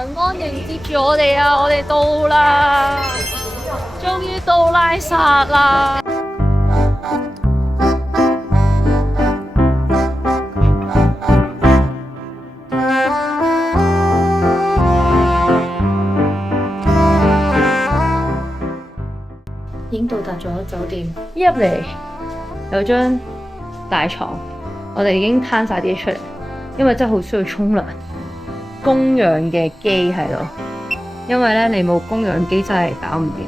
長安迎接住我哋啊！我哋到啦，終於到拉薩啦！已經到達咗酒店，一入嚟有張大床，我哋已經攤晒啲嘢出嚟，因為真係好需要沖涼。供氧嘅機喺度，因為咧你冇供氧機真係搞唔掂。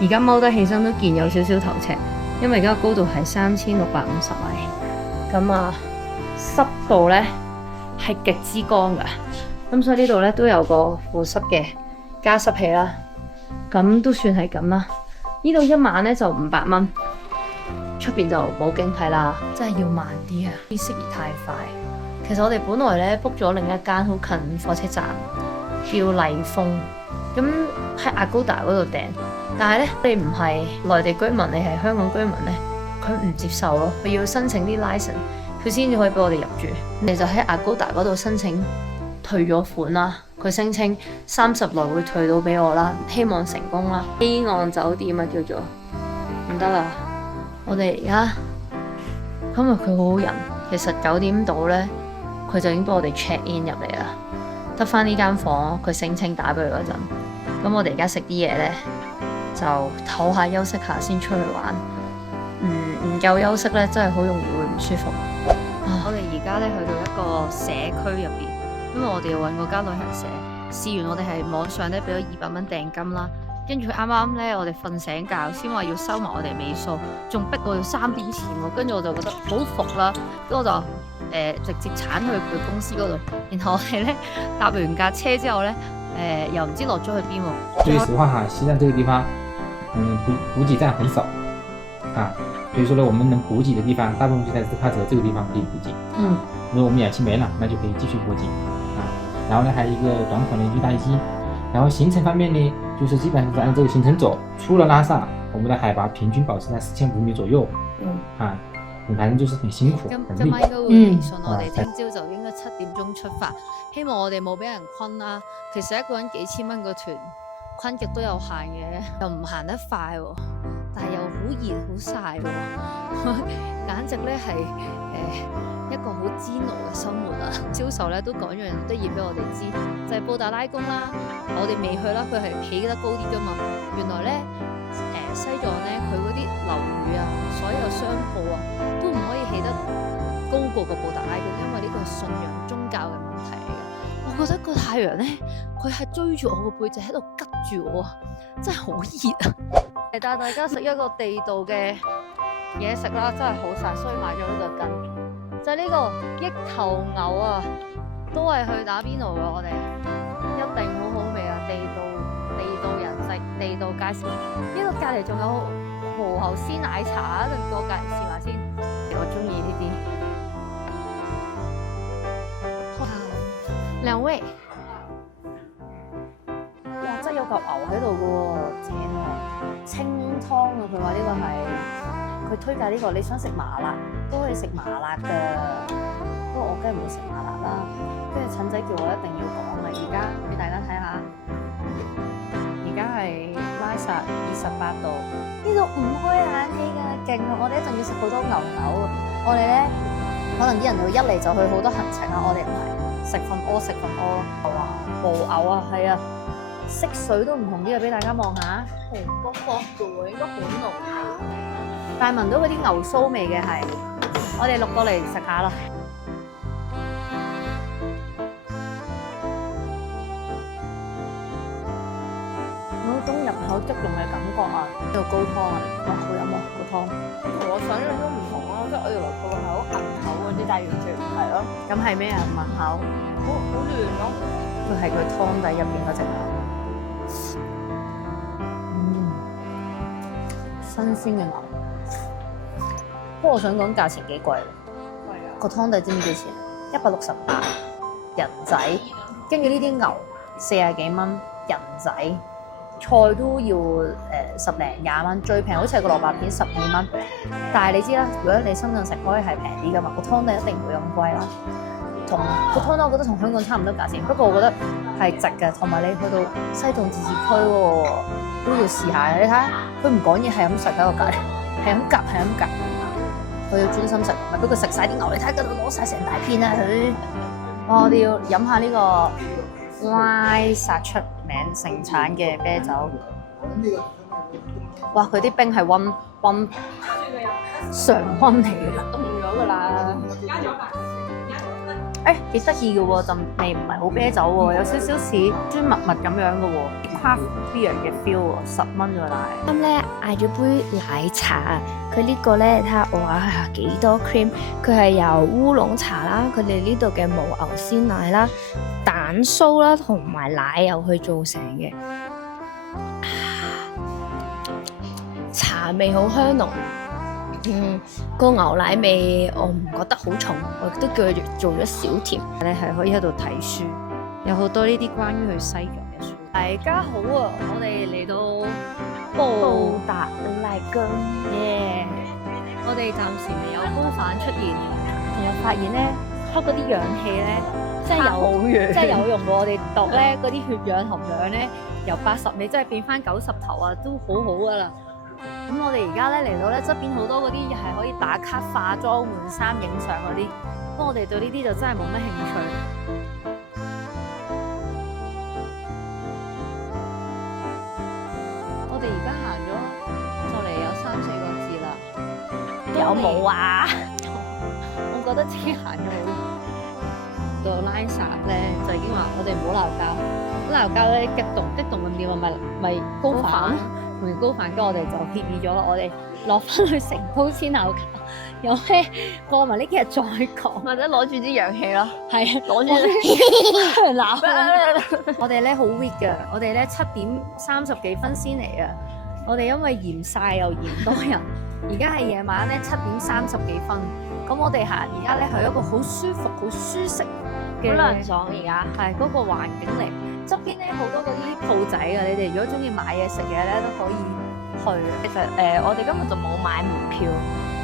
而家踎得起身都見有少少頭赤，因為而家高度係3650米，咁啊濕度咧係極之乾噶，咁所以呢度咧都有個護濕嘅加濕器啦，咁都算係咁啦。呢度一晚咧就500蚊，出邊就冇經費啦，真係要慢啲啊，啲適宜太快。其實我哋本來咧 book 咗另一間好近火車站，叫麗峰，咁喺 Agoda 嗰度訂，但係咧你唔係內地居民，你係香港居民咧，佢唔接受咯，佢要申請啲 license， 佢先至可以俾我哋入住。你就喺 Agoda 嗰度申請退咗款啦，佢聲稱30內會退到俾我啦，希望成功啦。希岸酒店啊叫做，唔得啦，我哋而家今日佢好好人，其實9點到咧。佢就已經幫我哋 check in 入嚟啦，得翻呢間房，佢聲稱打俾佢嗰陣，咁我哋而家食啲嘢咧，就唞下休息下先出去玩。唔夠休息咧，真係好容易會唔舒服。我哋而家咧去到一個社區入邊，因為我哋要揾嗰間旅行社，試完我哋係網上咧俾咗200蚊訂金啦，跟住佢啱啱咧我哋瞓醒覺先話要收埋我哋尾數，仲逼我要3點前喎，跟住我就覺得好服啦，跟住我就直接鏟去佢公司嗰度，然後我哋咧搭完架車之後咧，又唔知落咗去邊喎。說實話哈，西藏這個地方，補給站很少啊，所以說呢，我們能補給的地方，大部分就在自喀則這個地方可以補給。如果我們氧氣沒了，那就可以繼續補給啊。然後呢，還有一個短款的一搭一機。然後行程方面呢，就是基本上是按這個行程走，出了拉薩，我們的海拔平均保持在4500米左右。啊。反正就是很辛苦，今晚應該會微信我哋，聽朝就應該7點鐘出發，希望我哋冇俾人困啦。其實一個人幾千蚊個團，困極都有限嘅，又唔行得快喎，但係又好熱好曬喎，簡直咧係一個好煎熬嘅生活啊！銷售咧都講樣得意俾我哋知，就係布達拉宮啦，我哋未去啦，佢係起得高啲噶嘛。原來咧西藏咧佢嗰啲樓宇啊，所有商鋪啊，都唔可以起得高過個布達拉宮，因為呢個係信仰宗教嘅問題嚟嘅。我覺得個太陽咧，佢係追住我個背脊喺度吉住我啊，真係好熱啊！嚟帶大家食一個地道嘅嘢食啦，真係好晒，所以買咗呢個羹，就係呢個益頭牛啊，都係去打邊爐嘅，我哋一定好好味啊！地道人食，地道介紹。呢個隔離仲有和牛鮮奶茶，一陣過隔離試下先。我中意呢啲。兩位，哇！真係有嚿牛喺度嘅喎，正喎，清湯啊！佢話呢個係佢推介呢個，你想食麻辣都可以食麻辣㗎。不過我梗係唔會食麻辣啦。跟住陳仔叫我一定要講啊！而家俾大家睇下。而家係拉薩28度，呢度唔開冷氣㗎，勁啊！我哋一定要食好多牛牛。我哋咧可能啲人會一嚟就去好多行程啊，我哋唔係食份屙食份屙咯。哇，牦牛啊，係啊，色水都唔同啲啊，俾大家望下，紅卜卜嘅喎，應該好濃味。但係聞到嗰啲牛騷味嘅係，我哋錄過嚟食下啦。嗰種入口即溶嘅感覺啊，呢個高湯啊，哇好飲啊個湯，同我想象中唔同咯，即係我以為佢會係好銀口嗰啲，但係完全唔係咯。咁係咩啊？聞口，好嫩咯。佢係佢湯底入邊嗰隻牛，新鮮嘅牛。不過我想講價錢幾貴喎，個湯底知唔知幾錢？168人仔，跟住呢啲牛40幾蚊人仔。菜都要10零20蚊，最平好似係個蘿蔔片12蚊。但係你知啦，如果你深圳食可以係平啲噶嘛，個湯底一定唔會咁貴啦。同個湯單我覺得同香港差唔多價錢，不過我覺得係值嘅。同埋你去到西貢自治區喎，都要試下。你睇下佢唔講嘢，係咁食喺個隔離，係咁夾，係咁夾。佢要專心食，唔係俾佢食晒啲牛。你睇下嗰度攞晒成大片啊佢！哇！我哋要飲下呢個拉薩出名盛產嘅啤酒。哇！佢啲冰係溫常溫嚟嘅，凍咗㗎啦。幾得意嘅喎，陣味唔係好啤酒喎，有少少似酸蜜蜜咁樣嘅喎，craft beer 嘅 feel 喎，10蚊㗎啦。啱咧嗌咗杯奶茶，佢呢個咧睇下我話係幾多 cream， 佢係由烏龍茶啦，佢哋呢度嘅牦牛鮮奶啦、蛋酥啦同埋奶油去做成嘅，茶味好香濃。個牛奶味我唔覺得好重，我都叫佢做咗小甜。你係可以喺度睇書，有好多呢啲關於去西藏嘅書。大家好啊，我哋嚟到布達拉宮耶！我哋暫時未有高反出現，仲有發現咧，吸嗰啲氧氣咧，真係有用喎！我哋度咧嗰啲血氧含量咧，由80你真係變翻90頭啊，都好好噶啦。咁我哋而家咧嚟到咧側邊好多嗰啲係可以打卡、化妝、換衫、影相嗰啲，不過我哋對呢啲就真係冇乜興趣。我哋而家行咗就嚟有3-4個字啦，有冇啊？我覺得自己行咗到拉薩咧，就已經話我哋唔好鬧交，鬧交咧激動咁點啊？咪高反。同高反，跟住我哋就協議咗，我哋落翻去成都先鬧交，有咩過埋呢幾日再講，或者攞住啲氧氣咯，係攞住嚟鬧。我哋咧好 weak 㗎，我哋咧7點30幾分先嚟啊！我哋因為嫌曬又嫌多人，而家係夜晚咧7點30幾分，咁我哋行而家咧係一個好舒服、好舒適嘅，好涼爽而家係嗰個環境嚟。側邊咧好多嗰啲鋪仔啊，你哋如果中意買嘢食嘢咧都可以去。其實我哋今日就冇買門票，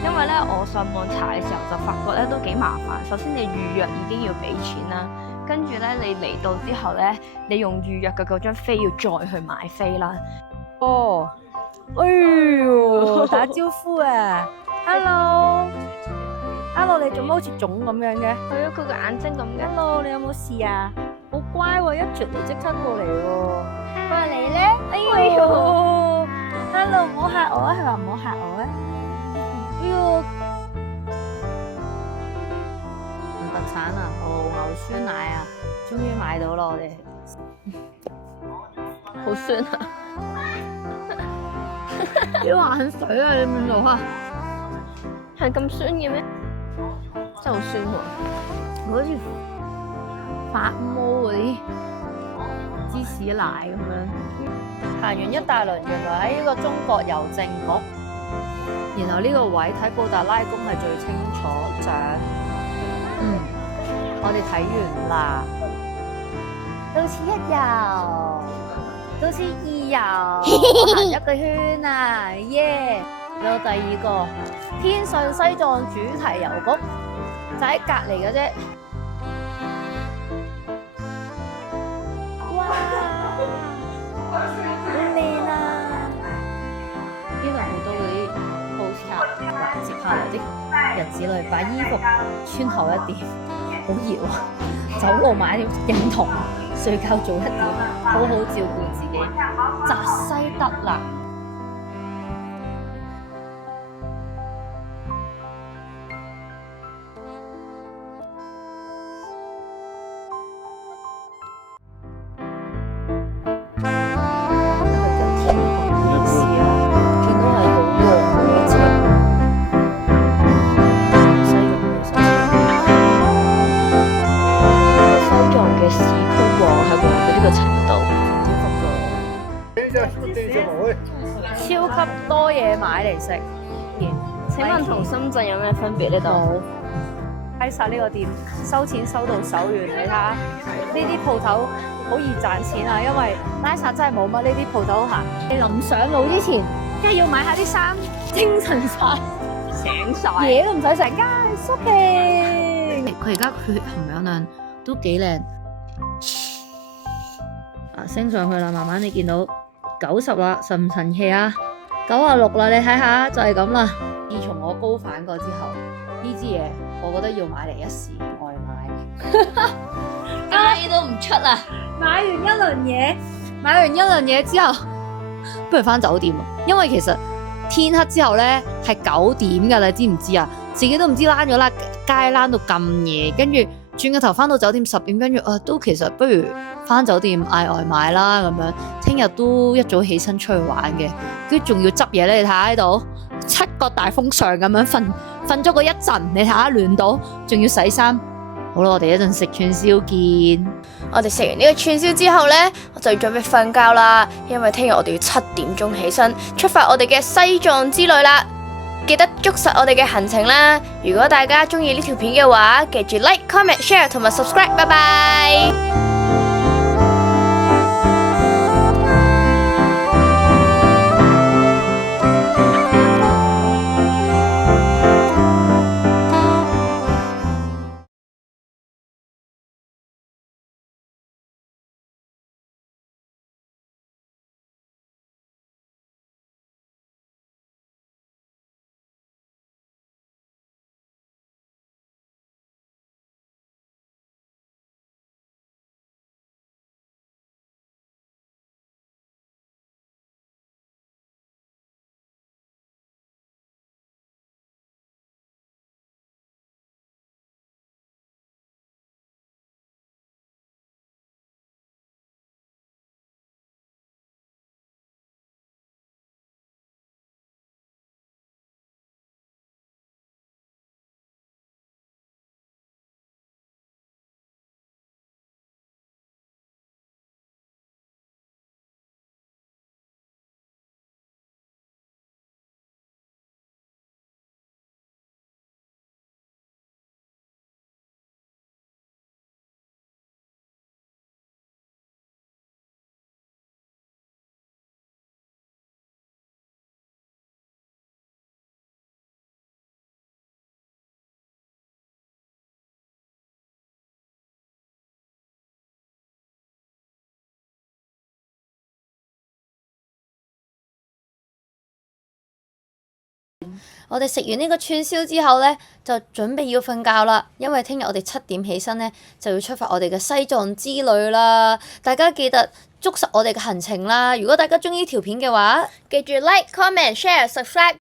因為咧我上網查嘅時候就發覺咧都幾麻煩。首先你預約已經要俾錢啦，跟住咧你嚟到之後咧，你用預約嘅嗰張飛要再去買飛啦。哦，哎呦，打招呼啊 ！Hello， 你做乜好似腫咁樣嘅？係啊，佢個眼睛咁嘅。Hello， 你有冇事啊？好乖喎，一着嚟即刻過嚟喎。話你咧，哎呦 ，Hello， 唔好嚇我啊！係話唔好嚇我啊！哎呦，特產啊，牦牛酸奶啊，終於買到啦！我哋好酸啊！啲眼水啊，你唔明啊？係咁酸嘅咩？真係好酸喎，好似發毛嗰啲芝士奶咁樣。行完一大輪，原來喺呢個中國郵政局，然後呢個位睇布達拉宮係最清楚獎。我哋睇完啦，到此一遊，到此二遊，我行一個圈啊，耶！有第二個天順西藏主題郵局，就喺隔離嘅啫。哇，好靚啊！呢度好多嗰啲 postcard，接下來的日子裏，把衣服穿厚一點，好熱喎，走路買點認同，睡覺早一點，好好照顧自己。澤西德啦。超級多嘢買嚟食，請問同深圳有咩分別呢度？冇。喺晒呢個店收錢收到手軟，你睇下呢啲鋪頭好易賺錢啊！因為拉薩真係冇乜呢啲鋪頭行。你臨上路之前，梗係要買下啲衫，精神晒，醒晒，嘢都唔使成街 shopping。佢佢而家血含氧量都幾靚，升上去啦，慢慢你見到90啦，神唔神奇啊？96啦，你睇下就係咁啦。自從我高反過之後，呢支嘢我覺得要買嚟一試外賣，街都唔出啦。買完一輪嘢之後，不如返酒店啊！因為其實天黑之後咧係9點噶，你知唔知啊？自己都唔知躝咗啦，街躝到咁夜，跟住轉個頭返到酒店10點，跟住都其實不如返酒店嗌外賣啦咁樣。聽日都一早起身出去玩嘅，跟住仲要執嘢咧，你睇下喺度7個大風扇咁樣瞓咗個一陣，你睇下暖到，仲要洗衫。好啦，我哋一陣食串燒見。我哋食完呢個串燒之後呢，我就要準備瞓覺啦，因為聽日我哋要7點鐘起身出發我哋嘅西藏之旅啦。記得捉實我哋嘅行程啦！如果大家中意呢條片嘅話，記住 like、comment、share 同埋 subscribe。拜拜。我哋食完呢個串燒之後呢，就準備要瞓覺啦。因為聽日我哋7點起身呢，就要出發我哋嘅西藏之旅啦。大家記得捉實我哋嘅行程啦。如果大家鍾意呢條片嘅話，記住 like、comment、share、subscribe。